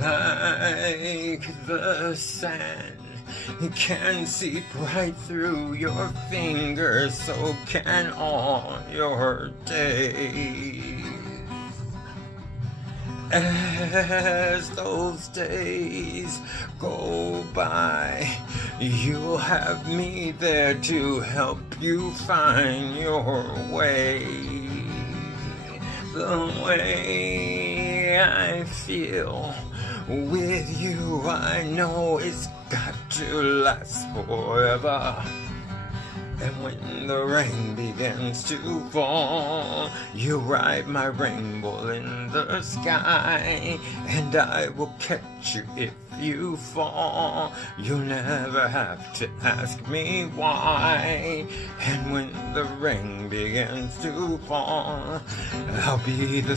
like the sand. It can seep right through your fingers, so can all your days. As those days go by, you'll have me there to help you find your way. The way I feel with you, I know it's got to last forever. And when the rain begins to fall, you ride my rainbow in the sky, and I will catch you if you fall. You'll never have to ask me why. And when the rain begins to fall, I'll be the